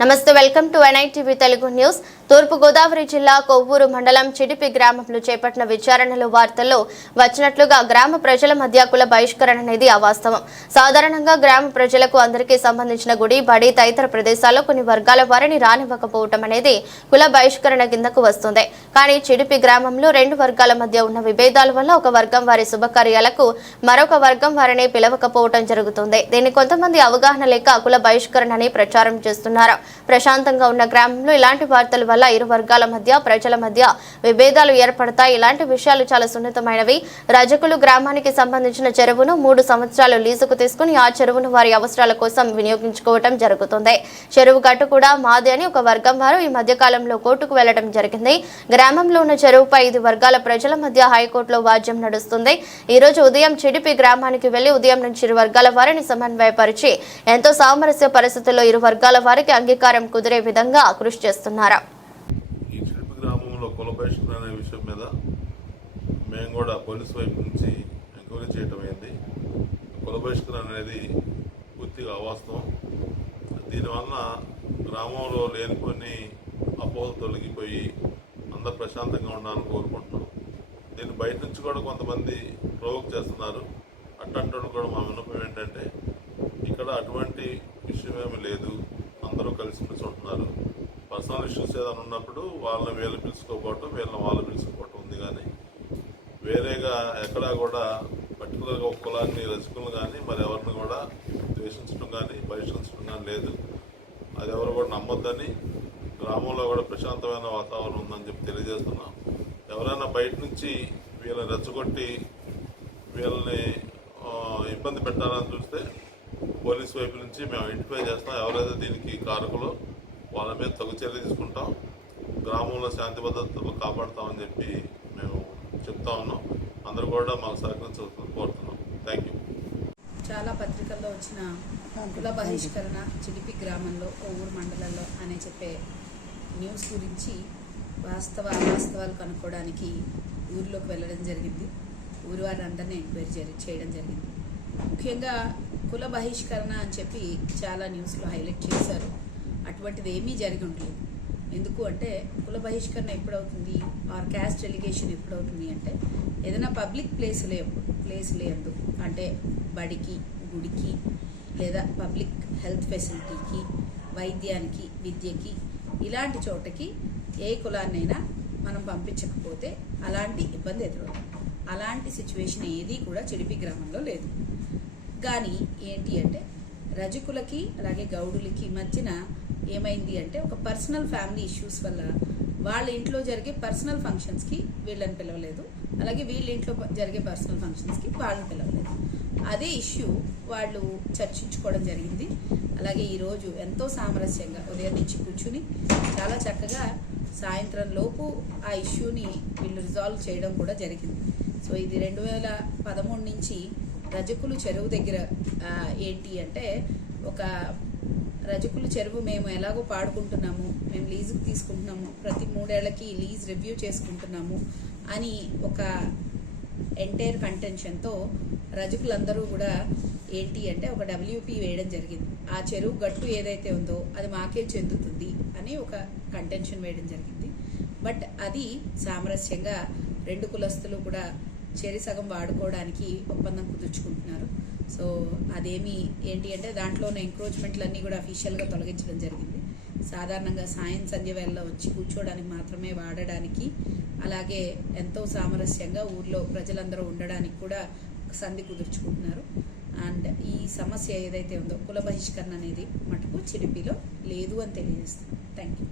నమస్తే welcome to NITV Telugu news. తూర్పుగోదావరి జిల్లా కొవ్వూరు మండలం చిడిపి గ్రామంలో చేపట్టిన విచారణలో వార్తల్లో వచ్చినట్లుగా గ్రామ ప్రజల మధ్య కుల బహిష్కరణ అనేది అవాస్తవం. సాధారణంగా గ్రామ ప్రజలకు అందరికీ సంబంధించిన గుడి బడి తదితర ప్రదేశాల్లో కొన్ని వర్గాల వారిని రానివ్వకపోవటం అనేది కుల బహిష్కరణ కిందకు వస్తుంది. కానీ చిడిపి గ్రామంలో రెండు వర్గాల మధ్య ఉన్న విభేదాల వల్ల ఒక వర్గం వారి శుభకార్యాలకు మరొక వర్గం వారిని పిలవకపోవటం జరుగుతుంది. దీన్ని కొంతమంది అవగాహన లేక కుల బహిష్కరణ అని ప్రచారం చేస్తున్నారు. ప్రశాంతంగా ఉన్న గ్రామంలో ఇలాంటి వార్తల వల్ల ఇరు వర్గాల మధ్య ప్రజల మధ్య విభేదాలు ఏర్పడతాయి. ఇలాంటి విషయాలు చాలా సున్నితమైనవి. రజకులు గ్రామానికి సంబంధించిన చెరువును మూడు సంవత్సరాలు లీజుకు తీసుకుని ఆ చెరువును వారి అవసరాల కోసం వినియోగించుకోవటం జరుగుతుంది. చెరువు గట్టు కూడా మాది అని ఒక వర్గం వారు ఈ మధ్యకాలంలో కోర్టుకు వెళ్ళడం జరిగింది. గ్రామంలో ఉన్న చెరువుపై ఐదు వర్గాల ప్రజల మధ్య హైకోర్టులో వాద్యం నడుస్తుంది. ఈ రోజు ఉదయం చిడిపి గ్రామానికి వెళ్ళి ఉదయం నుంచి ఇరు వర్గాల వారిని సమన్వయపరిచి ఎంతో సామరస్య పరిస్థితుల్లో ఇరు వర్గాల వారికి అంగీకారం కుదిరే విధంగా కృషి చేస్తున్నారు. చిలిపి గ్రామంలో అనే విషయం మీద మేము కూడా పోలీస్ వైపు నుంచి ఎంక్వైరీ చేయటం అయింది. కుల అనేది పూర్తిగా అవాస్తవం. దీనివల్ల గ్రామంలో లేని కొన్ని అపోహలు తొలగిపోయి అందరు ప్రశాంతంగా ఉండాలని కోరుకుంటున్నాం. దీన్ని బయట నుంచి కూడా కొంతమంది ప్రవోక్ చేస్తున్నారు. అట్టంటూ కూడా మా విన్నపం ఏంటంటే ఇక్కడ అటువంటి విషయం ఏమి లేదు. అందరూ కలిసిమెలిసి ఉంటున్నారు. పర్సనల్ ఇష్యూస్ ఏదైనా ఉన్నప్పుడు వాళ్ళని వీళ్ళు పిలుచుకోకపోవటం వీళ్ళని వాళ్ళు పిలుచుకోవటం ఉంది కానీ వేరేగా ఎక్కడా కూడా పర్టికులర్గా ఒక కులాన్ని రసికులను కానీ మరి ఎవరిని కూడా ద్వేషించడం కానీ బహిష్కరించడం కానీ లేదు. అది ఎవరు కూడా నమ్మొద్దని గ్రామంలో కూడా ప్రశాంతమైన వాతావరణం ఉందని చెప్పి తెలియజేస్తున్నాం. ఎవరైనా బయట నుంచి వీళ్ళని రెచ్చగొట్టి వీళ్ళని ఇబ్బంది పెట్టాలని చూస్తే పోలీస్ వైపు నుంచి మేము ఐడెంటిఫై చేస్తాం. ఎవరైతే దీనికి కారకులో వాళ్ళ మీద తగు చర్య తీసుకుంటాం. గ్రామంలో శాంతి భద్రతలు కాపాడుతామని చెప్పి మేము చెప్తా ఉన్నాం. అందరూ కూడా మాకు సహకరించవలసిన కోరుతున్నాం. థ్యాంక్ యూ చాలా పత్రికల్లో వచ్చిన కుల బహిష్కరణ చిడిపి గ్రామంలో ఊరు మండలంలో అనే చెప్పే న్యూస్ గురించి వాస్తవ అవాస్తవాలు కనుక్కోవడానికి ఊరిలోకి వెళ్ళడం జరిగింది. ఊరి వారందరినీ ఎంక్వైరీ జరి చేయడం జరిగింది. ముఖ్యంగా కుల బహిష్కరణ అని చెప్పి చాలా న్యూస్లో హైలైట్ చేశారు. అటువంటిది ఏమీ జరిగి ఉండలేదు. ఎందుకు అంటే కుల బహిష్కరణ ఎప్పుడవుతుంది? ఆర్ క్యాస్ట్ ఎలిగేషన్ ఎప్పుడవుతుంది అంటే ఏదైనా పబ్లిక్ ప్లేస్ ప్లేస్లే ప్లేస్ లేదు అంటే బడికి గుడికి లేదా పబ్లిక్ హెల్త్ ఫెసిలిటీకి వైద్యానికి విద్యకి ఇలాంటి చోటకి ఏ కులాన్నైనా మనం పంపించకపోతే అలాంటి ఇబ్బంది ఎదురవుతుంది. అలాంటి సిచ్యువేషన్ ఏది కూడా చిడిపి గ్రామంలో లేదు. కానీ ఏంటి అంటే రజకులకి అలాగే గౌడులకి మధ్యన ఏమైంది అంటే ఒక పర్సనల్ ఫ్యామిలీ ఇష్యూస్ వల్ల వాళ్ళ ఇంట్లో జరిగే పర్సనల్ ఫంక్షన్స్కి వీళ్ళని పిలవలేదు. అలాగే వీళ్ళ ఇంట్లో జరిగే పర్సనల్ ఫంక్షన్స్కి వాళ్ళని పిలవలేదు. అదే ఇష్యూ వాళ్ళు చర్చించుకోవడం జరిగింది. అలాగే ఈరోజు ఎంతో సామరస్యంగా ఉదయం నుంచి కూర్చుని చాలా చక్కగా సాయంత్రం లోపు ఆ ఇష్యూని వీళ్ళు రిజాల్వ్ చేయడం కూడా జరిగింది. సో ఇది రెండు వేల పదమూడు నుంచి రజకులు చెరువు దగ్గర ఏంటి అంటే ఒక రజకులు చెరువు మేము ఎలాగో పాడుకుంటున్నాము మేము లీజుకు తీసుకుంటున్నాము ప్రతి మూడేళ్ళకి లీజ్ రివ్యూ చేసుకుంటున్నాము అని ఒక ఎంటైర్ కంటెన్షన్తో రజకులందరూ కూడా ఏంటి అంటే ఒక డబ్ల్యూపీ వేయడం జరిగింది. ఆ చెరువు గట్టు ఏదైతే ఉందో అది మాకే చెందుతుంది అని ఒక కంటెన్షన్ వేయడం జరిగింది. బట్ అది సామరస్యంగా రెండు కులస్తులు కూడా చెరి సగం వాడుకోవడానికి ఒప్పందం కుదుర్చుకుంటున్నారు. సో అదేమి ఏంటి అంటే దాంట్లో ఉన్న ఎంక్రోచ్మెంట్లన్నీ కూడా అఫీషియల్గా తొలగించడం జరిగింది. సాధారణంగా సాయం సంధ్య వేళలో వచ్చి కూర్చోవడానికి మాత్రమే వాడడానికి అలాగే ఎంతో సామరస్యంగా ఊర్లో ప్రజలందరూ ఉండడానికి కూడా సంధి కుదుర్చుకుంటున్నారు. అండ్ ఈ సమస్య ఏదైతే ఉందో కుల బహిష్కరణ అనేది మటుకు చిడిపిలో లేదు అని తెలియజేస్తాను థ్యాంక్ యూ